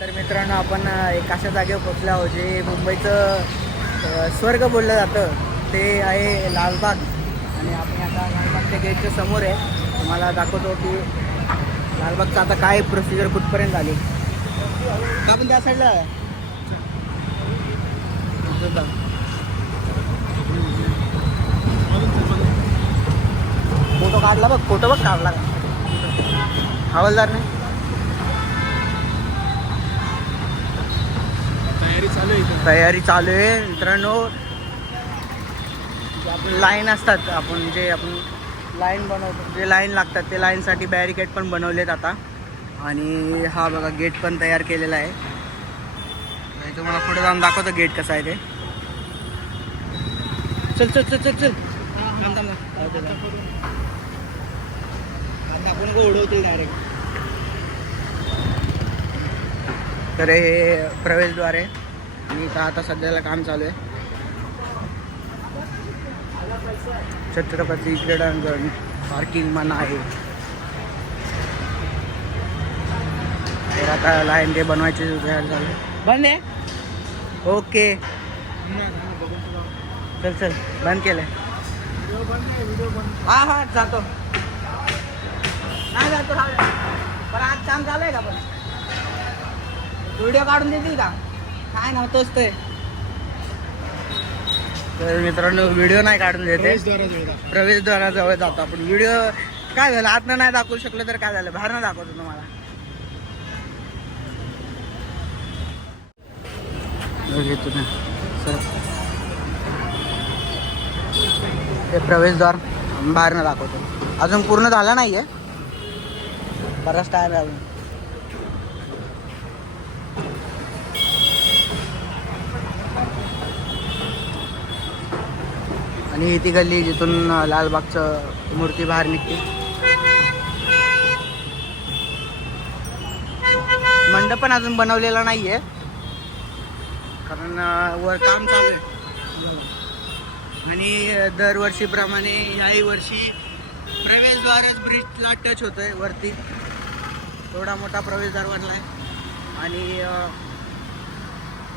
तर मित्रांनो आपण एक अशा जागेवर पोचलो आहोत जे मुंबईचं स्वर्ग बोललं जातं ते आहे लालबाग. आणि आपण आता लालबागच्या गेटच्या समोर आहे. तुम्हाला दाखवतो की लालबागचं आता काय प्रोसिजर कुठपर्यंत आली. आपण त्या साईडला फोटो काढला बघ, फोटो बघ काढला हवालदार नाही. तयारी चालू आहे मित्रांनो. आपण लाईन असतात, आपण लाईन बनवतो, जे लाईन लागतात ते लाईनसाठी बॅरिकेड पण बनवलेत आता. आणि हा बघा गेट पण तयार केलेला आहे. तुम्हाला पुढे जाऊन दाखवतो गेट कसं आहे ते. चल चल चल चल चल आपण को उडवतील डायरेक्ट. तर हे प्रवेशद्वार आहे आणि इथं आता सध्याला काम चालू आहे. छत्रपती क्रीडांगण पार्किंग म्हणा आहे. तर आता लाईन ते बनवायची तयार झाली. बंद आहे. ओके चल चल बंद केलंय. हा हा जातो. नाही जातो पण आज काम चालू आहे का? पण व्हिडिओ काढून देतील का? काय नव्हतोच ते. तर मित्रांनो व्हिडिओ नाही काढून देते. प्रवेशद्वाराजवळ जातो आपण. व्हिडिओ काय झालं आतनं नाही दाखवू शकलं तर काय झालं, बाहेरनं दाखवतो तुम्हाला. घेतो ना सर ते प्रवेशद्वार बाहेरनं दाखवतो. अजून पूर्ण झालं नाही आहे, बराच टाईम आहे अजून. आणि ही ती गल्ली जिथून लालबागचं मूर्ती बाहेर निघते. मंडप पण अजून बनवलेला नाही आहे कारण वर काम चालू आहे. आणि दरवर्षीप्रमाणे ह्याही वर्षी प्रवेशद्वारच ब्रिजला टच होतं आहे वरती. थोडा मोठा प्रवेशद्वार बनला आहे. आणि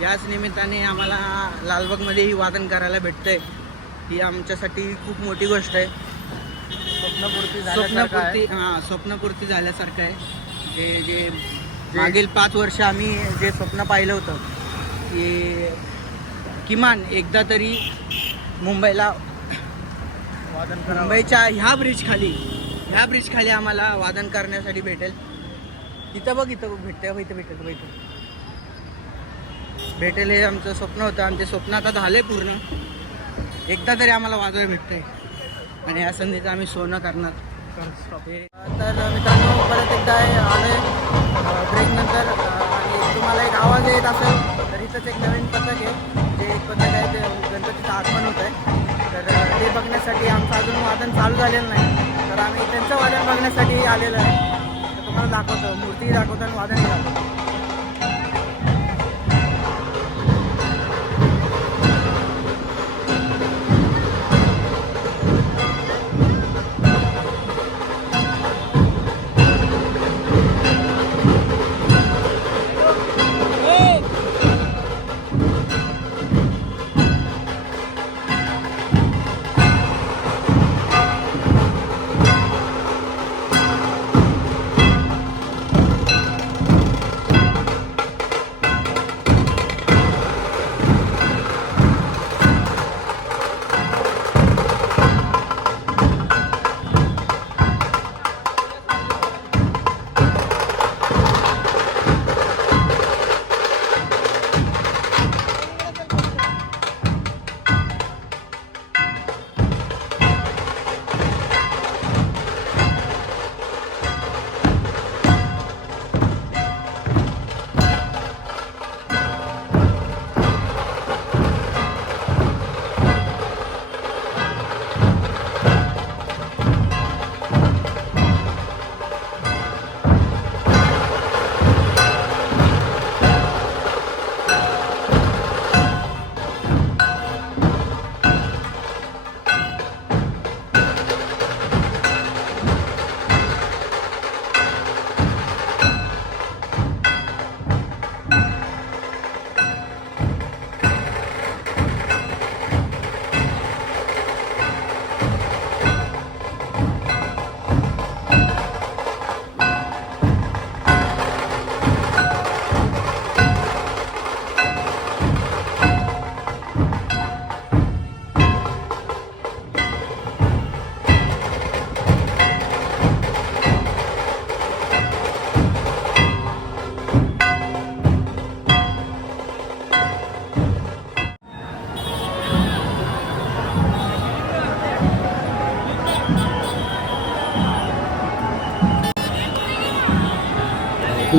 याच निमित्ताने आम्हाला लालबागमध्येही वादन करायला भेटतं आहे. ही आमच्यासाठी खूप मोठी गोष्ट आहे. स्वप्नपूर्ती झाल्यासारखं आहे. जे मागील 5 वर्ष आम्ही जे स्वप्न पाहिलं होतं की किमान एकदा तरी मुंबईच्या ह्या ब्रिजखाली आम्हाला वादन करण्यासाठी भेटेल. इथं बघ, इथं भेटेल हे आमचं स्वप्न होतं. आमचे स्वप्न आता झाले पूर्ण. एकदा तरी आम्हाला वाजवायला भेटतंय आणि या संधीचं आम्ही सोनं करणार. तर मित्रांनो परत एकदा आलोय ब्रेक नंतर. आणि तुम्हाला एक आवाज येत असेल तर इथंच एक नवीन पथक आहे. जे एक पथक आहे ते गणपतीचं आगमन होत आहे. तर ते बघण्यासाठी आमचं अजून वादन चालू झालेलं नाही. तर आम्ही त्यांचं वादन बघण्यासाठी आलेलं आहे. तर तुम्हाला दाखवतो, मूर्ती दाखवतो आणि वादनही दाखवतो.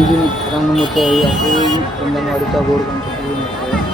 जी मित्रांनो मूर्ती आहे अशी चंदनवाडीचा गोड गणपतीची मूर्ती आहे.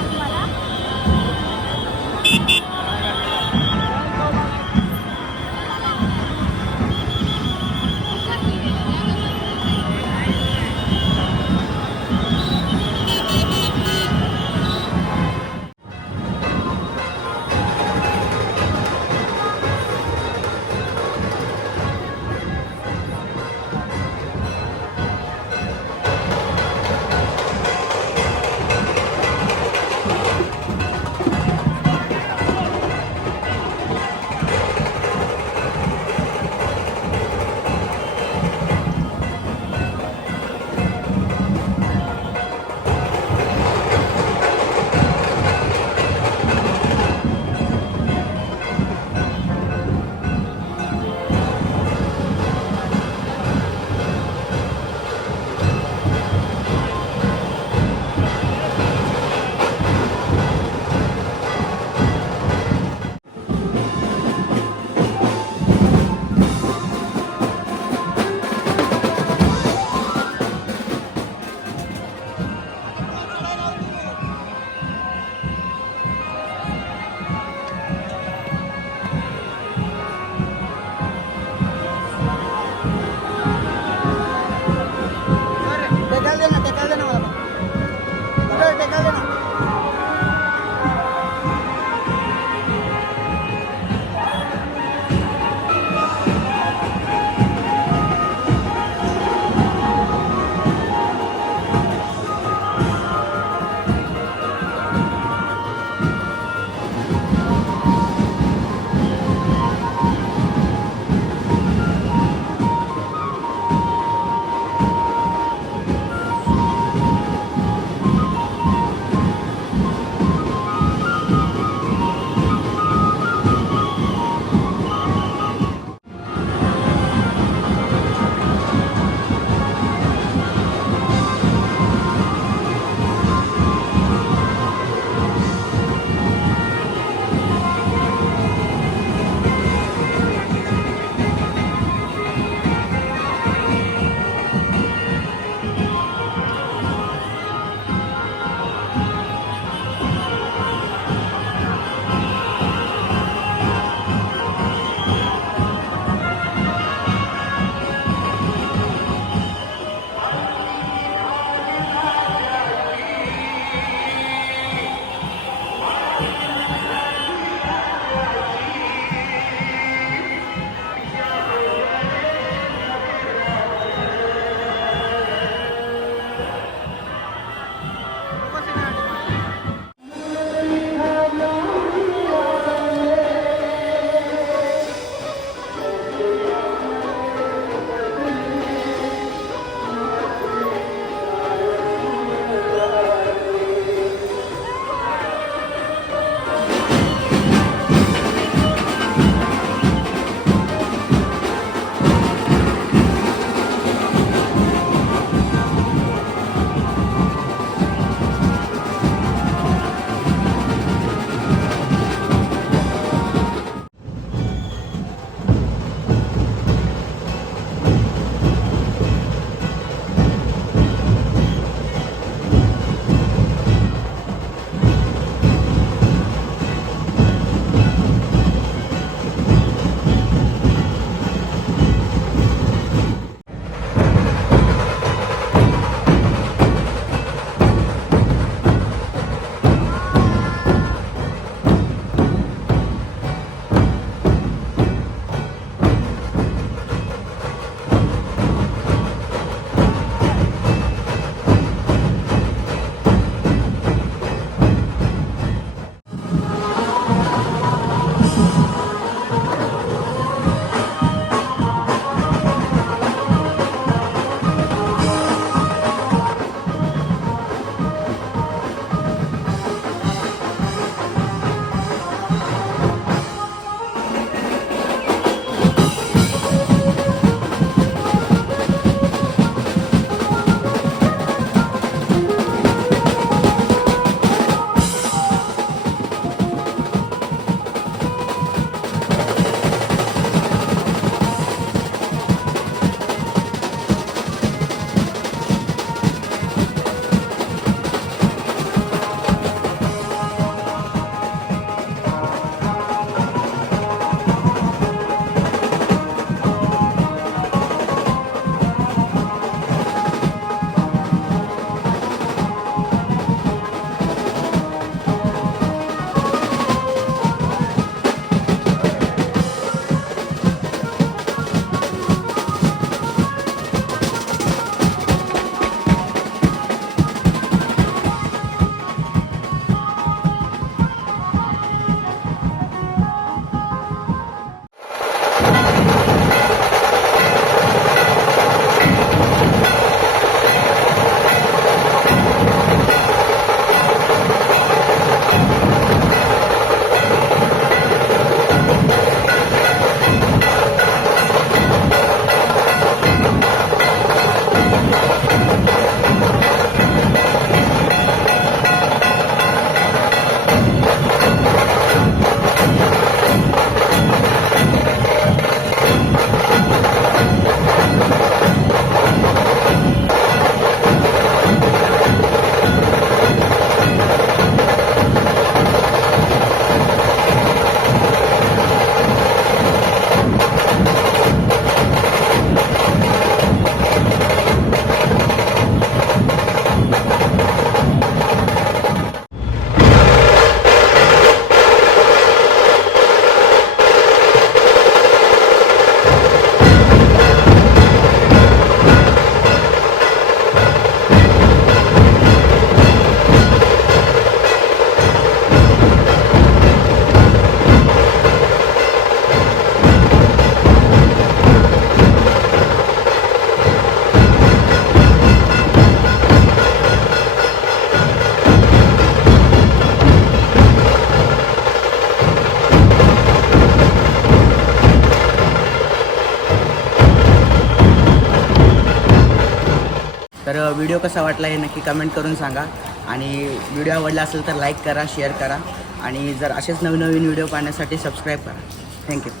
व्हिडिओ कसा वाटला हे नक्की कमेंट करून सांगा आणि व्हिडिओ आवडला असेल तर लाईक करा, शेअर करा आणि जर असेच नवीन व्हिडिओ पाहण्यासाठी सबस्क्राईब करा. थँक्यू.